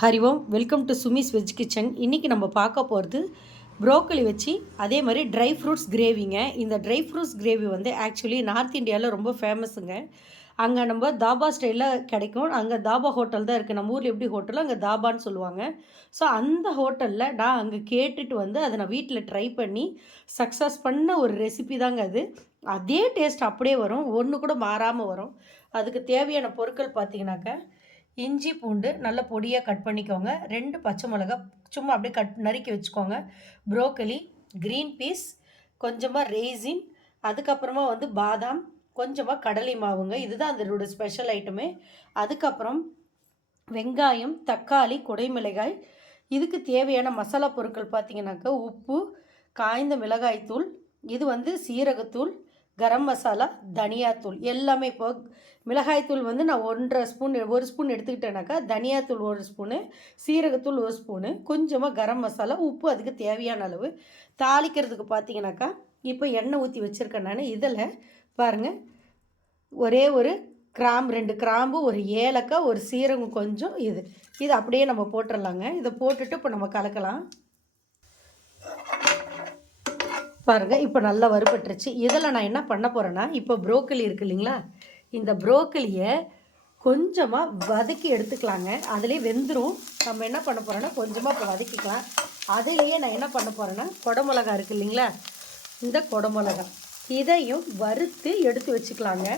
Hari Om, welcome to Sumi's veg kitchen. இன்றைக்கி நம்ம பார்க்க போகிறது ப்ரோக்கலி வச்சு அதே மாதிரி ட்ரை ஃப்ரூட்ஸ் கிரேவிங்க. இந்த ட்ரை ஃப்ரூட்ஸ் கிரேவி வந்து ஆக்சுவலி நார்த் இந்தியாவில் ரொம்ப ஃபேமஸுங்க. அங்கே நம்ம தாபா ஸ்டைலில் கிடைக்கும். அங்கே தாபா ஹோட்டல் தான் இருக்குது. நம்ம ஊரில் எப்படி ஹோட்டலோ அங்கே தாபான்னு சொல்லுவாங்க. ஸோ அந்த ஹோட்டலில் நான் அங்கே கேட்டுட்டு வந்து அதை நான் வீட்டில் ட்ரை பண்ணி சக்ஸஸ் பண்ண ஒரு ரெசிபி தாங்க அது. அதே டேஸ்ட் அப்படியே வரும், ஒன்று கூட மாறாமல் வரும். அதுக்கு தேவையான பொருட்கள் பார்த்தீங்கன்னாக்கா, இஞ்சி பூண்டு நல்ல பொடியாக கட் பண்ணிக்கோங்க. 2 பச்சை மிளகா சும்மா அப்படியே நறுக்கி வச்சுக்கோங்க. ப்ரோக்கலி, க்ரீன் பீஸ், கொஞ்சமாக ரெய்சின், அதுக்கப்புறமா வந்து பாதாம், கொஞ்சமாக கடலை மாவுங்க. இதுதான் அதோட ஸ்பெஷல் ஐட்டமே. அதுக்கப்புறம் வெங்காயம், தக்காளி, குடைமிளகாய். இதுக்கு தேவையான மசாலா பொருட்கள் பார்த்தீங்கன்னாக்கா, உப்பு, காய்ந்த மிளகாய்த்தூள், இது வந்து சீரகத்தூள், கரம் மசாலா, தனியாத்தூள் எல்லாமே. இப்போ மிளகாய்த்தூள் வந்து நான் 1 ஸ்பூன் எடுத்துக்கிட்டேனாக்கா, தனியாத்தூள் 1 ஸ்பூனு, சீரகத்தூள் 1 ஸ்பூனு, கொஞ்சமாக கரம் மசாலா, உப்பு அதுக்கு தேவையான அளவு. தாளிக்கிறதுக்கு பார்த்தீங்கன்னாக்கா, இப்போ எண்ணெய் ஊற்றி வச்சுருக்கேன் நான். இதில் பாருங்கள், ஒரே ஒரு 2 கிராம்பு, ஒரு ஏலக்காய், ஒரு சீரகம் கொஞ்சம், இது அப்படியே நம்ம போட்டுடலாங்க. இதை போட்டுட்டு இப்போ நம்ம கலக்கலாம். பாருங்கள், இப்போ நல்லா வறுபட்டுருச்சு. இதில் நான் என்ன பண்ண போகிறேன்னா, இப்போ ப்ரோக்கலி இருக்குது இல்லைங்களா, இந்த ப்ரோக்கலியை கொஞ்சமாக வதக்கி எடுத்துக்கலாங்க. அதிலே வெந்துடும். நம்ம என்ன பண்ண போகிறோன்னா, கொஞ்சமாக இப்போ வதக்கிக்கலாம். அதிலேயே நான் என்ன பண்ண போகிறேன்னா, குடமிளகா இருக்குது இல்லைங்களா, இந்த குடமிளகா இதையும் வறுத்து எடுத்து வச்சுக்கலாங்க.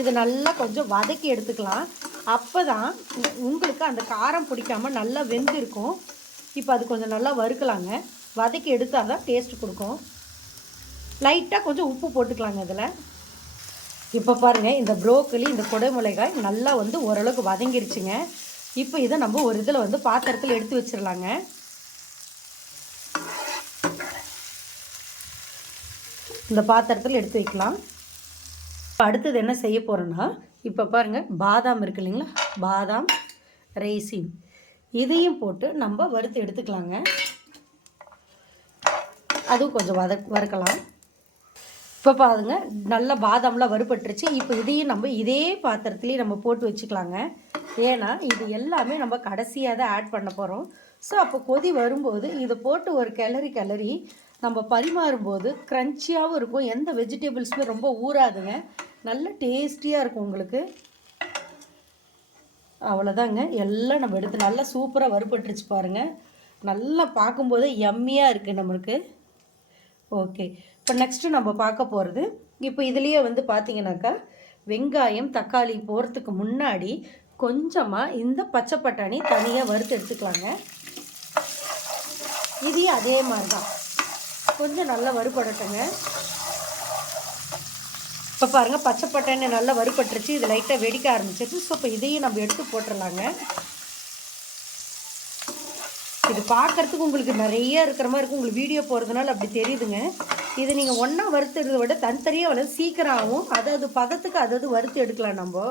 இது நல்லா கொஞ்சம் வதக்கி எடுத்துக்கலாம். அப்போ தான் உங்களுக்கு அந்த காரம் பிடிக்காமல் நல்லா வெந்திருக்கும். இப்போ அது கொஞ்சம் நல்லா வறுக்கலாங்க. வதக்கி எடுத்தால் தான் டேஸ்ட் கொடுக்கும். லைட்டாக கொஞ்சம் உப்பு போட்டுக்கலாங்க இதில். இப்போ பாருங்கள், இந்த ப்ரோக்கலி, இந்த குடைமிளகாய் நல்லா வந்து ஓரளவுக்கு வதங்கிருச்சுங்க. இப்போ இதை நம்ம ஒரு இதில் வந்து பாத்திரத்தில் எடுத்து வச்சிடலாங்க. இந்த பாத்திரத்தில் எடுத்து வைக்கலாம். அடுத்தது என்ன செய்ய போகிறோன்னா, இப்போ பாருங்கள், பாதாம் இருக்குது இல்லைங்களா, பாதாம், ரெய்சின், இதையும் போட்டு நம்ம வறுத்து எடுத்துக்கலாங்க. அதுவும் கொஞ்சம் வறுக்கலாம். இப்போ பாருங்க, நல்லா பாதாம்லாம் வறுபட்டுருச்சு. இப்போ இதையும் நம்ம இதே பாத்திரத்துலேயே நம்ம போட்டு வச்சுக்கலாங்க. ஏன்னா இது எல்லாமே நம்ம கடைசியாக தான் ஆட் பண்ண போகிறோம். ஸோ அப்போ கொதி வரும்போது இதை போட்டு ஒரு கிளறி நம்ம பரிமாறும்போது க்ரன்ச்சியாகவும் இருக்கும். எந்த வெஜிடபிள்ஸுமே ரொம்ப ஊறாதுங்க. நல்ல டேஸ்டியாக இருக்கும் உங்களுக்கு. அவ்வளோதாங்க, எல்லாம் நம்ம எடுத்து நல்லா சூப்பராக வறுபட்டுருச்சு பாருங்கள். நல்லா பார்க்கும்போது யம்மியாக இருக்குது நம்மளுக்கு. ஓகே, இப்போ நெக்ஸ்ட்டு நம்ம பார்க்க போகிறது, இப்போ இதுலேயே வந்து பார்த்தீங்கன்னாக்கா, வெங்காயம், தக்காளி போகிறதுக்கு முன்னாடி கொஞ்சமாக இந்த பச்சை பட்டாணி தனியாக வறுத்து எடுத்துக்கலாங்க. இதையும் அதே மாதிரி தான் கொஞ்சம் நல்லா வறுபடட்டுங்க. இப்போ பாருங்கள், பச்சை பட்டாணி நல்லா வறுபட்டுருச்சு. இது லைட்டாக வெடிக்க ஆரம்பிச்சிருச்சு. ஸோ இப்போ இதையும் நம்ம எடுத்து போட்டுடலாங்க. இது பார்க்குறதுக்கு உங்களுக்கு நிறைய இருக்கிற மாதிரி இருக்கும். உங்களுக்கு வீடியோ போகிறதுனால அப்படி தெரியுதுங்க. இது நீங்கள் ஒன்றா வறுத்துறதை விட தனித்தனியாக வளர்ந்து சீக்கிரம் ஆகும். அதாவது பதத்துக்கு அதாவது வறுத்து எடுக்கலாம் நம்ம.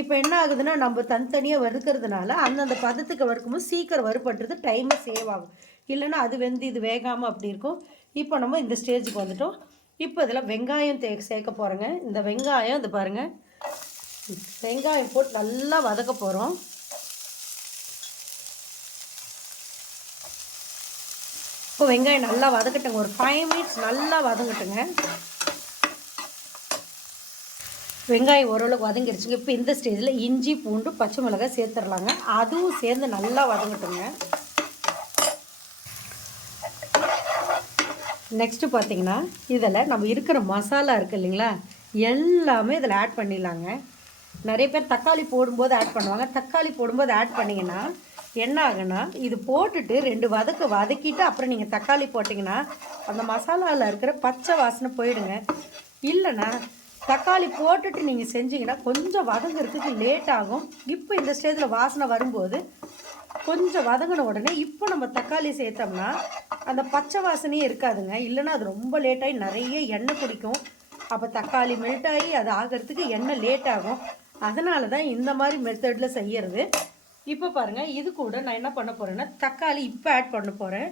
இப்போ என்ன ஆகுதுன்னா, நம்ம தனித்தனியாக வறுக்கிறதுனால அந்தந்த பதத்துக்கு வறுக்கும்போது சீக்கிரம் வறுபட்டுறது, டைமை சேவ் ஆகும். இல்லைன்னா அது வெந்து இது வேகாமல் அப்படி இருக்கும். இப்போ நம்ம இந்த ஸ்டேஜுக்கு வந்துட்டோம். இப்போ இதில் வெங்காயம் சேர்க்க போகிறோங்க. இந்த வெங்காயம் இது பாருங்கள், வெங்காயம் போட்டு நல்லா வதக்க போகிறோம். இப்போ வெங்காயம் நல்லா வதக்கட்டுங்க. ஒரு 5 மினிட்ஸ் நல்லா வதங்கட்டுங்க. வெங்காயம் ஓரளவுக்கு வதங்கிடுச்சுங்க. இப்போ இந்த ஸ்டேஜில் இஞ்சி, பூண்டு, பச்சை மிளகாய் சேர்த்துடலாங்க. அதுவும் சேர்ந்து நல்லா வதங்கட்டுங்க. நெக்ஸ்ட்டு பார்த்தீங்கன்னா, இதில் நம்ம இருக்கிற மசாலா இருக்குது இல்லைங்களா, எல்லாமே இதில் ஆட் பண்ணிடலாங்க. நிறைய பேர் தக்காளி போடும்போது ஆட் பண்ணுவாங்க. தக்காளி போடும்போது ஆட் பண்ணிங்கன்னா என்ன ஆகுன்னா, இது போட்டுட்டு 2 வதக்கிட்டு அப்புறம் நீங்கள் தக்காளி போட்டிங்கன்னா அந்த மசாலாவில் இருக்கிற பச்சை வாசனை போயிடுங்க. இல்லைன்னா தக்காளி போட்டுட்டு நீங்கள் செஞ்சிங்கன்னா கொஞ்சம் வதங்கிறதுக்கு லேட் ஆகும். இப்போ இந்த ஸ்டேஜில் வாசனை வரும்போது கொஞ்சம் வதங்கின உடனே இப்போ நம்ம தக்காளி சேர்த்தோம்னா அந்த பச்சை வாசனையே இருக்காதுங்க. இல்லைன்னா அது ரொம்ப லேட்டாகி நிறைய எண்ணெய் குடிக்கும். அப்போ தக்காளி மெல்ட் ஆகி அது ஆகிறதுக்கு எண்ணெய் லேட் ஆகும். அதனால தான் இந்த மாதிரி மெத்தடில் செய்கிறது. இப்போ பாருங்கள், இது கூட நான் என்ன பண்ண போகிறேன்னா, தக்காளி இப்போ ஆட் பண்ண போகிறேன்.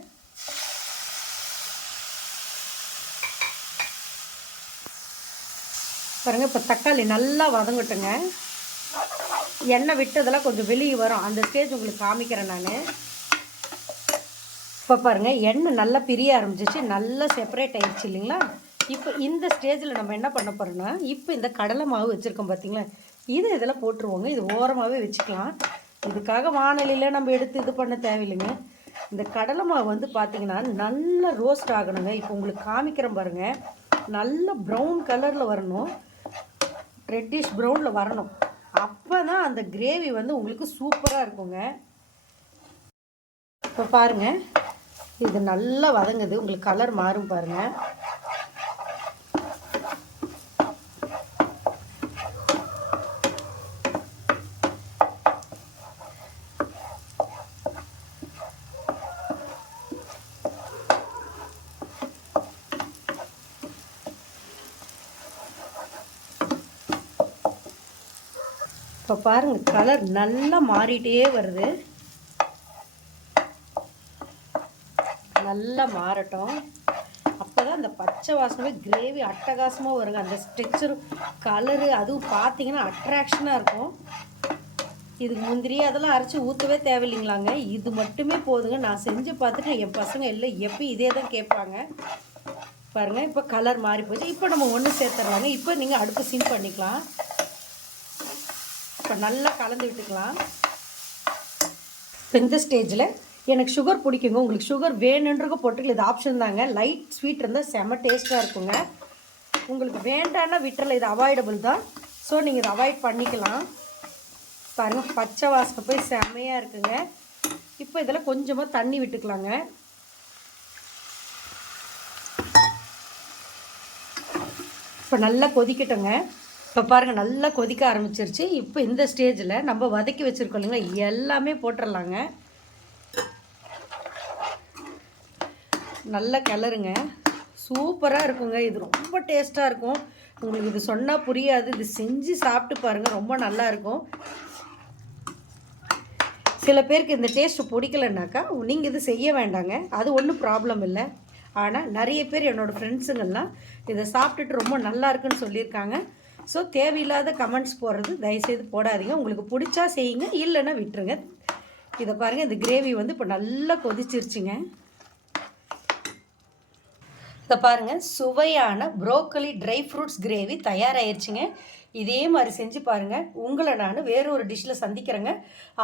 பாருங்கள். இப்போ தக்காளி நல்லா வதங்கட்டுங்க. எண்ணெய் விட்டதெல்லாம் கொஞ்சம் வெளியே வரும். அந்த ஸ்டேஜ் உங்களுக்கு காமிக்கிறேன் நான். இப்போ பாருங்கள், எண்ணெய் நல்லா பிரிய ஆரம்பிச்சிச்சு, நல்லா செப்பரேட் ஆகிடுச்சு இல்லைங்களா? இப்போ இந்த ஸ்டேஜில் நம்ம என்ன பண்ண போகிறோன்னா, இப்போ இந்த கடலை மாவு வச்சுருக்கோம் பார்த்தீங்களா, இதில் போட்டுருவோங்க. இது ஓரமாகவே வச்சுக்கலாம். இதுக்காக வானலியில் நம்ம எடுத்து இது பண்ண தேவையில்லைங்க. இந்த கடலை மாவு வந்து பார்த்திங்கன்னா நல்லா ரோஸ்ட் ஆகணுங்க. இப்போ உங்களுக்கு காமிக்கிறேன் பாருங்கள். நல்ல ப்ரௌன் கலரில் வரணும், ரெட்டிஷ் ப்ரௌனில் வரணும். அப்போ தான் அந்த கிரேவி வந்து உங்களுக்கு சூப்பராக இருக்குங்க. இப்போ பாருங்கள், இது நல்லா வதங்குது. உங்களுக்கு கலர் மாறும் பாருங்கள். இப்போ பாருங்கள், கலர் நல்லா மாறிட்டே வருது. நல்லா மாறட்டும். அப்போ தான் அந்த பச்சை வாசனை கிரேவி அட்டகாசமாக வருங்க. அந்த ஸ்ட்ரெக்சர் கலரு அதுவும் பார்த்தீங்கன்னா அட்ராக்ஷனாக இருக்கும். இதுக்கு முந்திரி அதெல்லாம் அரைச்சி ஊற்றவே தேவையில்லைங்களாங்க. இது மட்டுமே போதுங்க. நான் செஞ்சு பார்த்துட்டு என் பசங்க எல்லாம் எப்பயும் இதே தான் கேட்பாங்க. பாருங்கள், இப்போ கலர் மாறி போச்சு. இப்போ நம்ம ஒன்று சேர்த்துடலாங்க. இப்போ நீங்கள் அடுப்பு சிம் பண்ணிக்கலாம். இப்போ நல்லா கலந்து விட்டுக்கலாம். இப்போ இந்த ஸ்டேஜில் எனக்கு சுகர் பிடிக்குங்க. உங்களுக்கு சுகர் வேணுன்றக்க போட்டுக்கல, இது ஆப்ஷன் தாங்க. லைட் ஸ்வீட் இருந்தால் செம்ம டேஸ்ட்டாக இருக்குங்க. உங்களுக்கு வேண்டான்னா விட்டுறல, இது அவாய்டபுள் தான். ஸோ நீங்கள் இதை அவாய்ட் பண்ணிக்கலாம். பாருங்கள், பச்சை வாசனை போய் செம்மையாக இருக்குங்க. இப்போ இதில் கொஞ்சமாக தண்ணி விட்டுக்கலாங்க. இப்போ நல்லா கொதிக்கட்டுங்க. இப்போ பாருங்கள், நல்லா கொதிக்க ஆரம்பிச்சிருச்சு. இப்போ இந்த ஸ்டேஜில் நம்ம வதக்கி வச்சுருக்கோம் இல்லைங்களா, எல்லாமே போட்டுடலாங்க. நல்ல கிளறுங்க. சூப்பராக இருக்குங்க. இது ரொம்ப டேஸ்ட்டாக இருக்கும். உங்களுக்கு இது சொன்னால் புரியாது. இது செஞ்சு சாப்பிட்டு பாருங்கள், ரொம்ப நல்லாயிருக்கும். சில பேருக்கு இந்த டேஸ்ட்டு பிடிக்கலனாக்கா நீங்கள் இது செய்ய வேண்டாங்க, அது ஒன்றும் ப்ராப்ளம் இல்லை. ஆனால் நிறைய பேர் என்னோடய ஃப்ரெண்ட்ஸுங்கள்லாம் இதை சாப்பிட்டுட்டு ரொம்ப நல்லா இருக்குன்னு சொல்லியிருக்காங்க. ஸோ தேவையில்லாத கமெண்ட்ஸ் போடுறது தயவுசெய்து போடாதீங்க. உங்களுக்கு பிடிச்சா செய்யுங்க, இல்லைன்னா விட்டுருங்க. இதை பாருங்கள், இந்த கிரேவி வந்து இப்போ நல்லா கொதிச்சிருச்சுங்க. இதை பாருங்கள், சுவையான ப்ரோக்கலி ட்ரை ஃப்ரூட்ஸ் கிரேவி தயாராகிடுச்சுங்க. இதே மாதிரி செஞ்சு பாருங்கள். உங்களை நான் வேறொரு டிஷ்ஷில் சந்திக்கிறேங்க.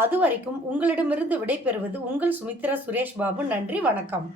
அது வரைக்கும் உங்களிடமிருந்து விடைபெறுவது உங்கள் சுமித்ரா சுரேஷ் பாபு. நன்றி, வணக்கம்.